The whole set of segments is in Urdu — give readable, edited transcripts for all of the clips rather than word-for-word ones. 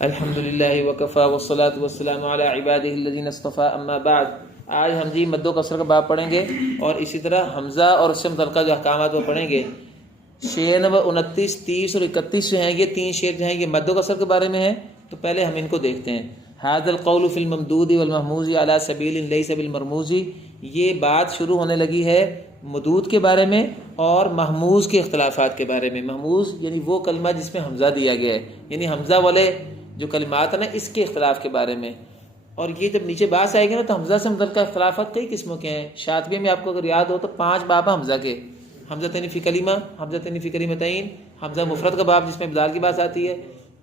الحمدللہ وکفا والصلاۃ والسلام علی عبادہ الذین اصطفیٰ اما بعد. آج ہم جی مد و کسر کا باب پڑھیں گے اور اسی طرح حمزہ اور اس سے متعلقہ جو احکامات وہ پڑھیں گے. شعر نمبر 29, 30 اور 31 جو ہیں یہ تین شعر جو ہیں یہ مد و کسر کے بارے میں ہیں. تو پہلے ہم ان کو دیکھتے ہیں. ھذا القول فی الممدود والمحموز علی سبیل لیس بالمرموز. یہ بات شروع ہونے لگی ہے مدود کے بارے میں اور محموز کے اختلافات کے بارے میں. محموز یعنی وہ کلمہ جس میں حمزہ دیا گیا ہے, یعنی حمزہ والے جو کلمات ہیں نا اس کے اختلاف کے بارے میں. اور یہ جب نیچے بات آئے گی نا تو حمزہ سے متعلقہ اختلافات کئی قسموں کے ہیں. شاطبیہ میں آپ کو اگر یاد ہو تو 5 باب ہیں حمزہ کے. حمزہ تین فی کلمہ, حمزہ تین فی کلمتین, حمزہ مفرد کا باب جس میں ابدال کی بات آتی ہے,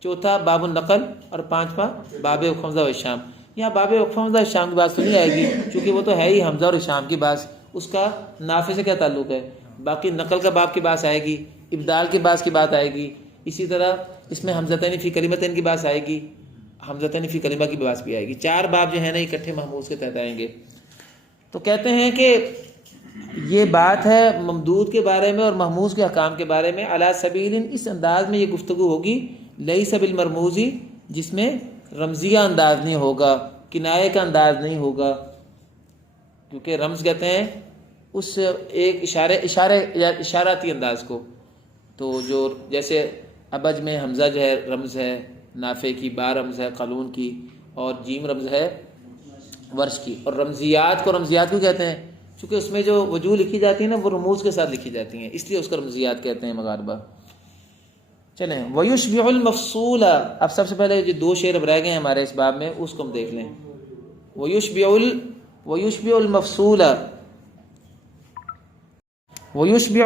چوتھا باب النقل, اور 5واں باب وقف حمزہ و اشام. یہاں باب وقف حمزہ و اشام کی بات تو نہیں آئے گی چونکہ وہ تو ہے ہی حمزہ اور اشام کی بات, اس کا نافع سے کیا تعلق ہے. باقی نقل کا باب کی بات آئے گی, ابدال کے بات کی بات آئے گی, اسی طرح اس میں حمزتین فی کلمتین کی بات آئے گی, حمزتین فی کلمہ کی بات بھی آئے گی. 4 باب جو ہے نا اکٹھے محموز کے تحت آئیں گے. تو کہتے ہیں کہ یہ بات ہے ممدود کے بارے میں اور محموز کے احکام کے بارے میں. علی سبیل, اس انداز میں یہ گفتگو ہوگی, لیس بالمرموزی, جس میں رمزیہ انداز نہیں ہوگا, کنایے کا انداز نہیں ہوگا. کیونکہ رمز کہتے ہیں اس ایک اشاراتی انداز کو. تو جو جیسے ابج میں حمزہ جو ہے رمز ہے نافع کی, با رمز ہے قالون کی, اور جیم رمز ہے ورش کی. اور رمزیات کو رمزیات کیوں کہتے ہیں؟ چونکہ اس میں جو وجوہ لکھی جاتی ہیں نا وہ رموز کے ساتھ لکھی جاتی ہیں, اس لیے اس کو رمزیات کہتے ہیں مغاربہ. چلیں, وَيُشْبِعُ الْمَفْصُولَ. اب سب سے پہلے جو 2 شعر اب رہ گئے ہیں ہمارے اس باب میں اس کو ہم دیکھ لیں. وَيُشْبِعُ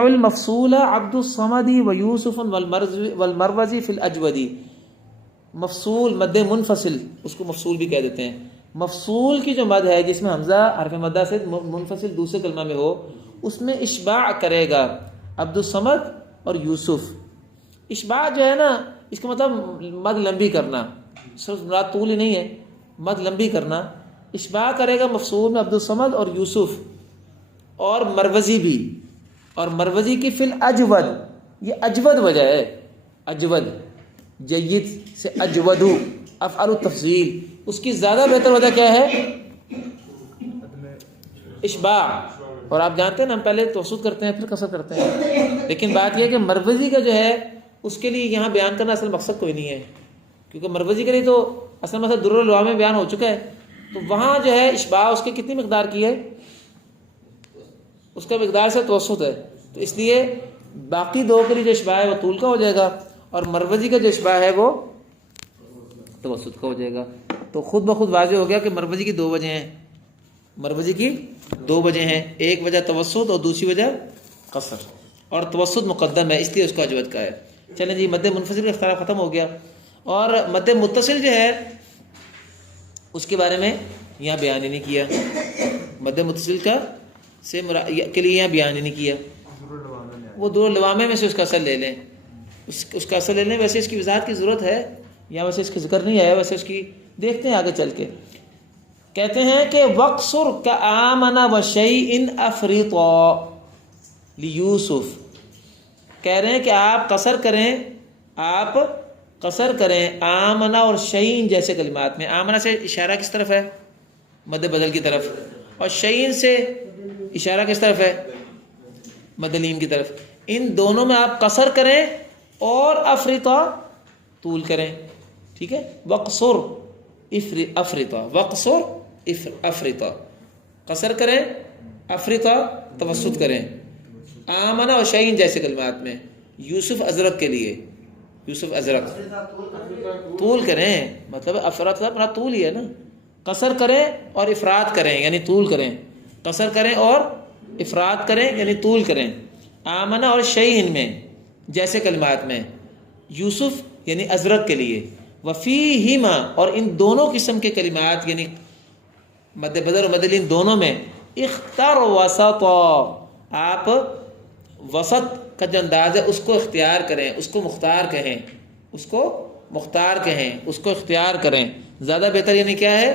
الْمَفْصُولَ عَبْدُ الصَّمَدِ وَيُوسُفٌ وَالْمَرْوَزِ فِي الْأَجْوَدِ. مفصول مد منفصل, اس کو مفصول بھی کہہ دیتے ہیں. مفصول کی جو مد ہے جس میں حمزہ حرف مدہ سے منفصل دوسرے کلمہ میں ہو, اس میں اشباع کرے گا عبد الصمد اور یوسف. اشباع جو ہے نا اس کا مطلب مد لمبی کرنا, صرف مراد طول ہی نہیں ہے, مد لمبی کرنا. اشباع کرے گا مفصول میں عبد الصمد اور یوسف اور مروزی بھی. اور مروزی کی فی الاجود, یہ اجود وجہ ہے, اجود جید سے اجودو افعل التفضیل, اس کی زیادہ بہتر وجہ کیا ہے؟ اشباع. اور آپ جانتے ہیں نا ہم پہلے توسط کرتے ہیں پھر قصر کرتے ہیں, لیکن بات یہ ہے کہ مروزی کا جو ہے اس کے لیے یہاں بیان کرنا اصل مقصد کوئی نہیں ہے, کیونکہ مروزی کے لیے تو اصل مقصد در العلوم میں بیان ہو چکا ہے. تو وہاں جو ہے اشباع اس کی کتنی مقدار کی ہے, اس کا مقدار سے توسط ہے. تو اس لیے باقی 2 کے لیے جو اشباع ہے وہ طول کا ہو جائے گا, اور مروزی کا جو اشباع ہے وہ توسط کا ہو جائے گا. تو خود بخود واضح ہو گیا کہ مروزی کی 2 وجہ ہیں. مروزی کی 2 وجہ ہیں, ایک وجہ توسط اور دوسری وجہ قصر, اور توسط مقدم ہے اس لیے اس کو اجود کا ہے. چلیں جی, مد منفصل کا اختلاف ختم ہو گیا. اور مد متصل جو ہے اس کے بارے میں یہاں بیان ہی نہیں کیا. مد متصل کا کے لیے یہاں بیان ہی نہیں کیا. وہ 2 لوامے میں سے اس کا اصل لے لیں, اس کا اصل لے لیں. ویسے اس کی وضاحت کی ضرورت ہے, یا ویسے اس کا ذکر نہیں آیا, ویسے اس کی دیکھتے ہیں آگے چل کے. کہتے ہیں کہ وقصر کآمن وشیء افریطا لیوسف. کہہ رہے ہیں کہ آپ قصر کریں آمنہ اور شیء جیسے کلمات میں. آمنہ سے اشارہ کس طرف ہے؟ مد بدل کی طرف. اور شیء سے اشارہ کس طرف ہے؟ مد لیم کی طرف. ان دونوں میں آپ قصر کریں اور افریطا طول کریں. ٹھیک ہے, وقصر افریطا, وقصر افریطا, قصر کریں, افریطا توسط کریں. آمنہ اور شیء جیسے کلمات میں. یوسف ازرق کے لیے, یوسف ازرق طول کریں, مطلب افراط اپنا طول ہی ہے نا. قصر کریں اور افراد کریں یعنی طول کریں, قصر کریں اور افراد کریں یعنی طول کریں. آمنہ اور شیء میں جیسے کلمات میں. یوسف یعنی ازرق کے لیے. وفیہما, اور ان دونوں قسم کے کلمات یعنی مد بدل اور مد لین دونوں میں. اختر وسطا, آپ وسط کا جو انداز ہے اس کو اختیار کریں, اس کو مختار کہیں, اس کو مختار کہیں, اس کو اختیار کریں. زیادہ بہتر یعنی کیا ہے؟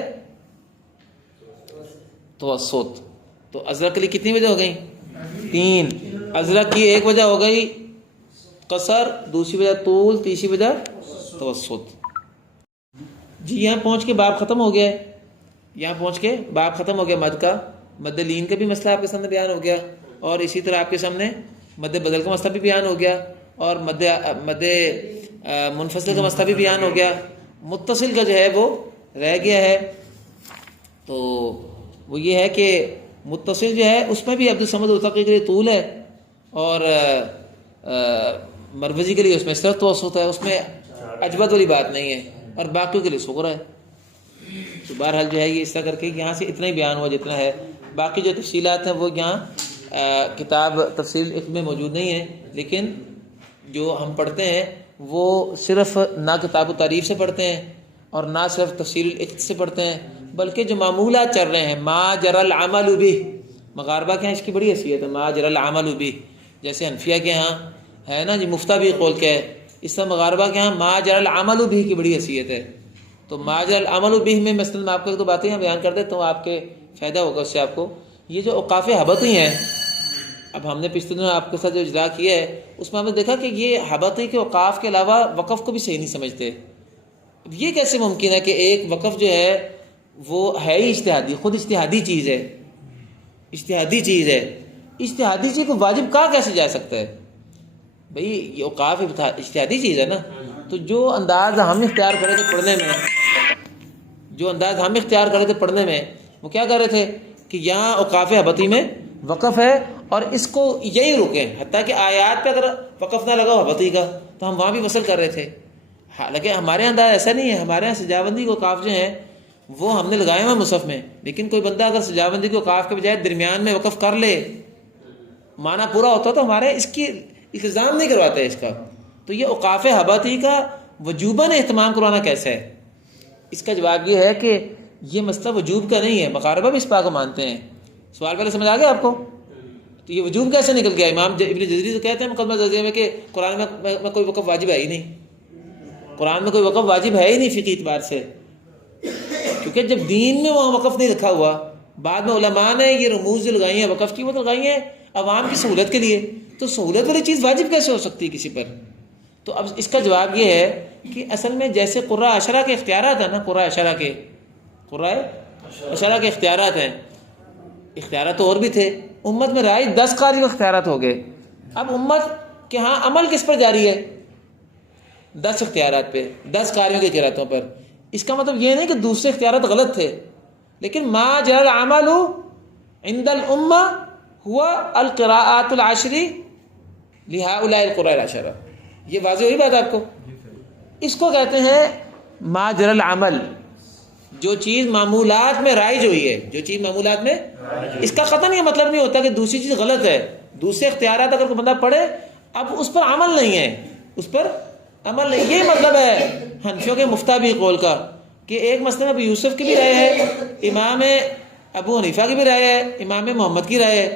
توسط. تو ازرق کے لیے کتنی وجہ ہو گئی؟ 3. ازرق کی ایک وجہ ہو گئی قصر, دوسری وجہ طول, تیسری وجہ توسط. جی یہاں پہنچ کے باب ختم ہو گیا ہے، یہاں پہنچ کے باب ختم ہو گیا، مد کا، مد لین کا بھی مسئلہ آپ کے سامنے بیان ہو گیا، اور اسی طرح آپ کے سامنے مد بدل کا مسئلہ بھی بیان ہو گیا، اور مد منفصل کا مسئلہ بھی بیان ہو گیا، متصل کا جو ہے وہ رہ گیا ہے۔ تو وہ یہ ہے کہ متصل جو ہے اس میں بھی عبد الصمد التقی کے لیے طول ہے، اور مروزی کے لیے اس میں صرف توسط ہے، اس میں اجبت والی بات نہیں ہے، اور باقیوں کے لیے صغرا ہے۔ تو بہرحال جو ہے یہ اس طرح کر کے یہاں سے اتنا ہی بیان ہوا جتنا ہے، باقی جو تفصیلات ہیں وہ یہاں کتاب تفصیل علم میں موجود نہیں ہے، لیکن جو ہم پڑھتے ہیں وہ صرف نہ کتاب و تعریف سے پڑھتے ہیں اور نہ صرف تفصیل العقد سے پڑھتے ہیں، بلکہ جو معمولات چل رہے ہیں، ما جرى العمل به، مغاربہ کے ہاں اس کی بڑی حیثیت ہے، ما جرى العمل به، جیسے حنفیہ کے ہاں ہے نا جی مفتہ بھی قول کے ہے، اس طرح مغاربہ کے ہاں ما جرى العمل به کی بڑی حیثیت ہے۔ تو ما جرى العمل به میں مثلا میں آپ کو ایک دو باتیں یہاں بیان کر دیتا ہوں، آپ کے فائدہ ہوگا اس سے آپ کو۔ یہ جو اوقاف ہبطی ہیں، اب ہم نے پچھلے دنوں آپ کے ساتھ جو اجرا کیا ہے اس میں ہم نے دیکھا کہ یہ ہبطی کے اوقاف کے علاوہ وقف کو بھی صحیح نہیں سمجھتے۔ یہ کیسے ممکن ہے کہ ایک وقف جو ہے وہ ہے ہی اجتہادی، خود اجتہادی چیز ہے، اجتہادی چیز ہے، اجتہادی چیز کو واجب کہا کیسے جا سکتا ہے؟ بھئی یہ اوقاف اجتہادی چیز ہے نا، تو جو انداز ہم اختیار کرے تھے پڑھنے میں، جو انداز ہم اختیار کرے تھے پڑھنے میں، وہ کیا کر رہے تھے کہ یہاں اوقاف ہبطی میں وقف ہے اور اس کو یہی رکیں، حتیٰ کہ آیات پہ اگر وقف نہ لگا ہبطی کا تو ہم وہاں بھی وصل کر رہے تھے۔ حالانکہ ہمارے انداز ایسا نہیں ہے، ہمارے یہاں سجاوندی کے اوقاف جو ہیں وہ ہم نے لگائے ہوئے مصحف میں، لیکن کوئی بندہ اگر سجاوندی کے اوقاف کے بجائے درمیان میں وقف کر لے، معنی پورا ہوتا تو ہمارے اس کی التزام نہیں کرواتے اس کا۔ تو یہ اوقاف ہبطی کا وجوباً اہتمام کروانا کیسے ہے؟ اس کا جواب یہ ہے کہ یہ مسئلہ وجوب کا نہیں ہے، مغاربہ بھی اس بات کو مانتے ہیں۔ سوال پہلے سمجھ آ گیا آپ کو؟ تو یہ وجوب کیسے نکل گیا؟ امام ابن جزری تو کہتے ہیں مقدمہ جزریہ میں کہ قرآن میں کوئی وقف واجب ہے ہی نہیں، قرآن میں کوئی وقف واجب ہے ہی نہیں فقہی اعتبار سے، کیونکہ جب دین میں وہاں وقف نہیں رکھا ہوا، بعد میں علماء نے یہ رموز جو لگائی ہیں وقف کی، وہ تو لگائی ہیں عوام کی سہولت کے لیے، تو سہولت والی چیز واجب کیسے ہو سکتی ہے کسی پر؟ تو اب اس کا جواب یہ ہے کہ اصل میں جیسے قراء عشرہ کے اختیارات ہیں نا، قراء عشرہ کے اختیارات ہیں، اختیارات تو اور بھی تھے، امت میں رائے 10 قاری اختیارات ہو گئے، اب امت کے ہاں عمل کس پر جاری ہے؟ 10 اختیارات پہ، 10 قاریوں کی قراتوں پر۔ اس کا مطلب یہ نہیں کہ دوسرے اختیارات غلط تھے، لیکن ما جرى العمل عند الامہ ہوا القراءات العشری لہؤلاء القراء العشرہ۔ یہ واضح ہوئی بات آپ کو؟ اس کو کہتے ہیں ما جرى العمل، جو چیز معمولات میں رائج ہوئی ہے، جو چیز معمولات میں، اس کا قطعاً یہ مطلب نہیں ہوتا کہ دوسری چیز غلط ہے، دوسرے اختیارات اگر کوئی بندہ پڑھے اب اس پر عمل نہیں ہے، اس پر عمل نہیں، یہ مطلب ہے حنفیوں کے مفتہ بھی قول کا کہ ایک مسئلہ ابو یوسف کی بھی رائے ہے، امام ابو حنیفہ کی بھی رائے ہے، امام محمد کی رائے ہے۔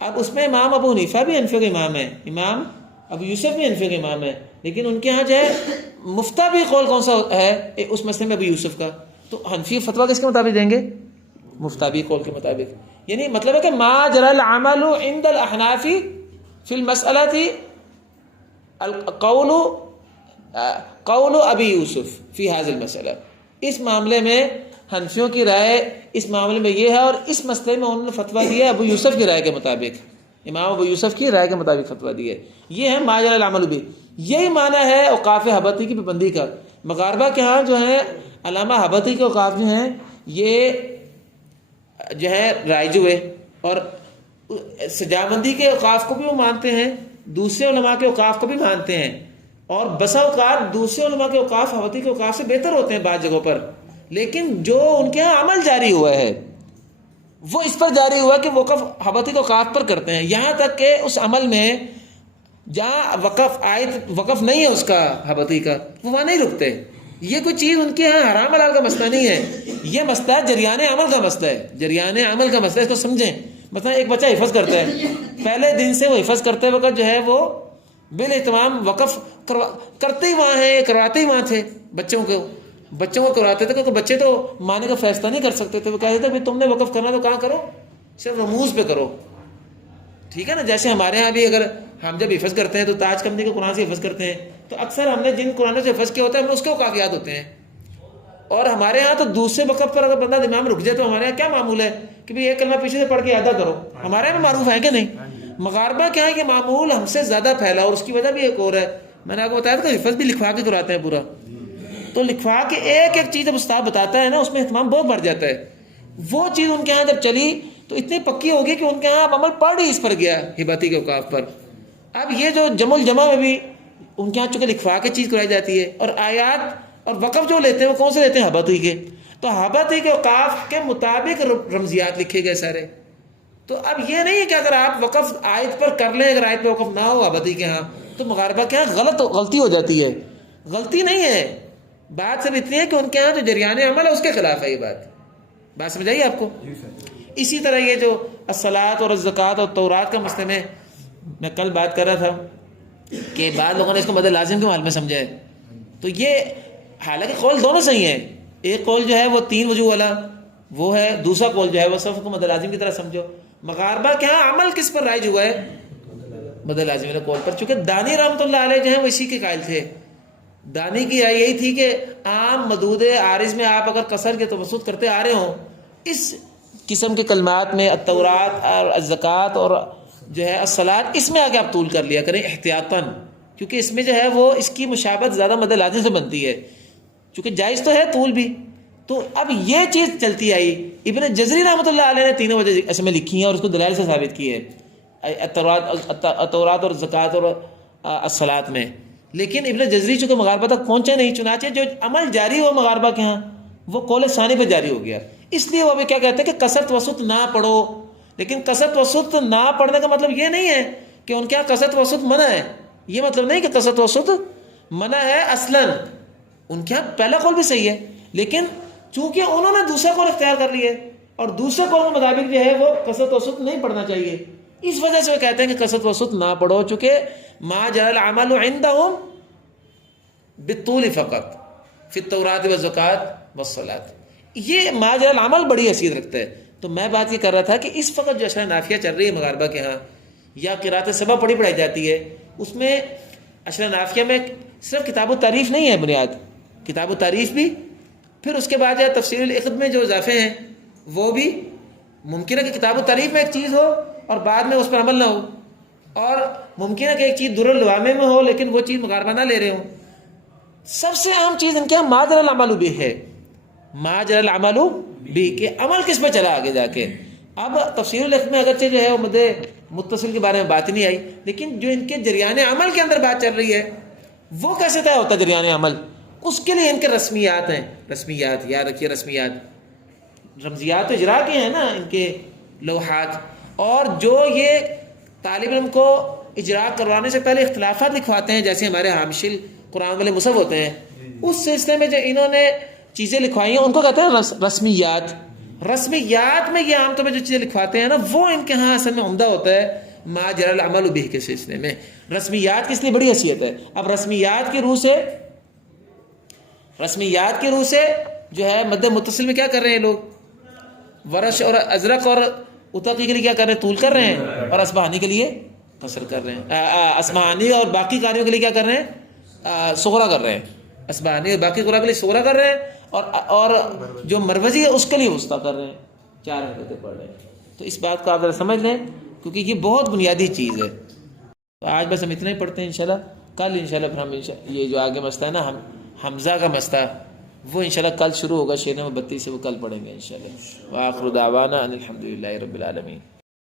اب اس میں امام ابو حنیفہ بھی حنفیوں کے امام ہیں، امام ابو یوسف بھی حنفیوں کے امام ہیں، لیکن ان کے ہاں جو ہے مفتہ بھی قول کون سا ہے اس مسئلے میں ابو یوسف کا؟ تو حنفی فتویٰ کس کے مطابق دیں گے؟ مفتابی قول کے مطابق۔ یعنی مطلب ہے کہ ما جرى العمل عند الاحناف فی المسألة قول ابی یوسف فی هذا المسئلہ، اس معاملے میں حنفیوں کی رائے اس معاملے میں یہ ہے، اور اس مسئلے میں انہوں نے فتویٰ دیا ابو یوسف کی رائے کے مطابق، امام ابو یوسف کی رائے کے مطابق فتویٰ دی ہے۔ یہ ہے ما جرى العمل به، یہی معنی ہے اوقاف ہبطی کی پابندی کا۔ مغاربہ کے ہاں جو ہے علامہ ہبطی کے اوقاف جو ہیں یہ جو ہے رائج ہوئے، اور سجاوندی کے اوقاف کو بھی وہ مانتے ہیں، دوسرے علماء کے اوقاف کو بھی مانتے ہیں، اور بسا اوقات دوسرے علماء کے اوقاف ہبطی کے اوقاف سے بہتر ہوتے ہیں بعض جگہوں پر، لیکن جو ان کے ہاں عمل جاری ہوا ہے وہ اس پر جاری ہوا کہ وقف ہبطی کے اوقاف پر کرتے ہیں، یہاں تک کہ اس عمل میں جہاں وقف نہیں ہے اس کا ہبطی کا، وہ وہاں نہیں رکتے۔ یہ کوئی چیز ان کے ہاں حرام حلال کا مسئلہ نہیں ہے، یہ مسئلہ جریان عمل کا مسئلہ ہے، جریان عمل کا مسئلہ، اس کو سمجھیں۔ مثلا ایک بچہ حفظ کرتا ہے، پہلے دن سے وہ حفظ کرتے وقت جو ہے وہ بالاہتمام وقف کرتے ہی وہاں ہیں، کرواتے ہی وہاں تھے، بچوں کو کرواتے تھے، کیونکہ بچے تو مانے کا فیصلہ نہیں کر سکتے تھے، وہ کہتے تھے تم نے وقف کرنا تو کہاں کرو، صرف رموز پہ کرو، ٹھیک ہے نا۔ جیسے ہمارے ہاں بھی اگر ہم جب حفظ کرتے ہیں تو تاج کمپنی کے قرآن سے حفظ کرتے ہیں، تو اکثر ہم نے جن قرآنوں سے حفظ کیا ہوتا ہے ہمیں اس کے اوقاف یاد ہوتے ہیں، اور ہمارے ہاں تو دوسرے وقت پر اگر بندہ دماغ میں رک جائے تو ہمارے یہاں کیا معمول ہے کہ بھئی ایک کلمہ پیچھے سے پڑھ کے ادا کرو. ہمارے یہاں معروف ہے کہ نہیں؟ مغاربہ کیا ہے کہ معمول ہم سے زیادہ پھیلا, اور اس کی وجہ بھی ایک اور ہے. میں نے آپ کو بتایا تھا کہ حفظ بھی لکھوا کے کراتے ہیں پورا, تو لکھوا کے ایک ایک چیز جب استاد بتاتا ہے نا اس میں اہتمام بہت بڑھ جاتا ہے. وہ چیز ان کے ہاں جب چلی تو اتنی پکی ہوگی کہ ان کے ہاں اب عمل پڑھ ہی اس پر گیا, ہباتی کے اوقاف پر. اب یہ جو جمع الجمع میں بھی ان کے ہاں چونکہ لکھوا کے چیز کرائی جاتی ہے, اور آیات اور وقف جو لیتے ہیں وہ کون سے لیتے ہیں؟ ہباتی کے. تو ہباتی کے اوقاف کے مطابق رمزیات لکھے گئے سارے. تو اب یہ نہیں ہے کہ اگر آپ وقف آیت پر کر لیں, اگر آیت پہ وقف نہ ہو ہباتی کے ہاں, تو مغاربہ کے ہاں غلطی ہو جاتی ہے. غلطی نہیں ہے, بات صرف اتنی ہے کہ ان کے ہاں جو جریان عمل ہے اس کے خلاف ہے. یہ بات سمجھ آئی آپ کو؟ اسی طرح یہ جو الصلاۃ اور الزکوٰۃ اور تورات کا مسئلہ میں کل بات کر رہا تھا کہ بعض لوگوں نے اس کو مد لازم کے حال میں سمجھا ہے. تو یہ حالانکہ قول دونوں صحیح ہیں. ایک قول جو ہے وہ 3 وجوہ والا وہ ہے, دوسرا قول جو ہے وہ صرف کو مد لازم کی طرح سمجھو. مغاربہ کے ہاں عمل کس پر رائج ہوا ہے؟ مد لازم والے قول پر. چونکہ دانی رحمۃ اللہ علیہ جو ہیں وہ اسی کے قائل تھے. دانی کی یہی تھی کہ عام مدود عارض میں آپ اگر قصر کے توسط کرتے آ رہے ہوں, اس قسم کے کلمات میں التورات اور الزکوٰۃ اور جو ہے الصلاۃ, اس میں آگے آپ طول کر لیا کریں احتیاطاً, کیونکہ اس میں جو ہے وہ اس کی مشابہت زیادہ مد لازم سے بنتی ہے, چونکہ جائز تو ہے طول بھی. تو اب یہ چیز چلتی آئی. ابن جزری رحمۃ اللہ علیہ نے 3 وجہ اس میں لکھی ہیں اور اس کو دلائل سے ثابت کی ہے التورات اور زکوٰۃ اور الصلاۃ میں. لیکن ابن جزری چونکہ مغاربہ تک پہنچے نہیں, چنانچہ جو عمل جاری ہوا مغاربہ کے ہاں وہ قول ثانی پہ جاری ہو گیا. اس لیے وہ ابھی کیا کہتے ہیں کہ کثرت وسط نہ پڑھو. لیکن کثرت وسط نہ پڑھنے کا مطلب یہ نہیں ہے کہ ان کے یہاں کثرت وسط منع ہے. یہ مطلب نہیں کہ کثرت وسط منع ہے اصلاً. ان کے یہاں پہلا قول بھی صحیح ہے, لیکن چونکہ انہوں نے دوسرا قول اختیار کر لیا اور دوسرے قول کے مطابق جو ہے وہ کثرت وسط نہیں پڑھنا چاہیے, اس وجہ سے وہ کہتے ہیں کہ کثرت وسط نہ پڑھو. چونکہ ما جرى العمل عندهم بالطول فقط فی التوراۃ والزکوٰۃ والصلاۃ. یہ ما جرى العمل بڑی حیثیت رکھتا ہے. تو میں بات یہ کر رہا تھا کہ اس وقت جو اشرا نافیہ چل رہی ہے مغاربہ کے ہاں, یا قرات سبع پڑھائی جاتی ہے, اس میں اشرا نافیہ میں صرف کتاب و تعریف نہیں ہے بنیاد, کتاب و تعریف بھی, پھر اس کے بعد تفسیر العقد میں جو اضافے ہیں وہ بھی. ممکن ہے کہ کتاب و تعریف میں ایک چیز ہو اور بعد میں اس پر عمل نہ ہو, اور ممکن ہے کہ ایک چیز در الوامے میں ہو لیکن وہ چیز مغاربہ نہ لے رہے ہوں. سب سے اہم چیز ان کے ما جرى العمل به ہے, ما جرى العمل به کہ عمل کس میں چلا آگے جا کے. اب تفسیر العقد میں اگرچہ جو ہے وہ مد متصل کے بارے میں بات نہیں آئی, لیکن جو ان کے جریان عمل کے اندر بات چل رہی ہے وہ کیسے طے ہوتا ہے جریان عمل, اس کے لیے ان کے رسمیات ہیں. رسمیات یاد رکھیے, رسمیات رمزیات اجرا کے ہیں نا ان کے لوحات, اور جو یہ طالب علم کو اجرا کروانے سے پہلے اختلافات لکھواتے ہیں, جیسے ہمارے حامشل قرآن والے مصحف ہوتے ہیں, اس سلسلے میں جو انہوں نے چیزیں لکھوائی ہیں ان کو کہتے ہیں رسمیات. رسمیات میں یہ عام طور پہ جو چیزیں لکھواتے ہیں نا وہ ان کے ہاں اصل میں عمدہ ہوتا ہے ما جرى العمل به کے سلسلے میں. رسمیات کس لیے بڑی حیثیت ہے. اب رسمیات کی روح سے جو ہے مد متصل میں کیا کر رہے ہیں لوگ, ورش اور ازرق اور اتقی کے لیے کیا کر رہے ہیں, طول کر رہے ہیں, اور اصبہانی کے لیے قصر کر رہے ہیں. اصبہانی اور باقی قاریوں کے لیے کیا کر رہے ہیں, صغرا کر رہے ہیں. اصبہانی اور باقی قراء کے لیے صغرا کر رہے ہیں, اور جو مروزی ہے اس کے لیے وسطی کر رہے ہیں, 4 رکعتیں پڑھ رہے ہیں. تو اس بات کو آپ ذرا سمجھ لیں کیونکہ یہ بہت بنیادی چیز ہے. تو آج بس ہم اتنا ہی پڑھتے ہیں انشاءاللہ. کل انشاءاللہ پھر ہم یہ جو آگے مسئلہ ہے نا حمزہ کا مسئلہ, وہ انشاءاللہ کل شروع ہوگا. شعر نمبر 32 سے وہ کل پڑھیں گے انشاءاللہ. وآخر دعوانا ان الحمدللہ رب العالمین.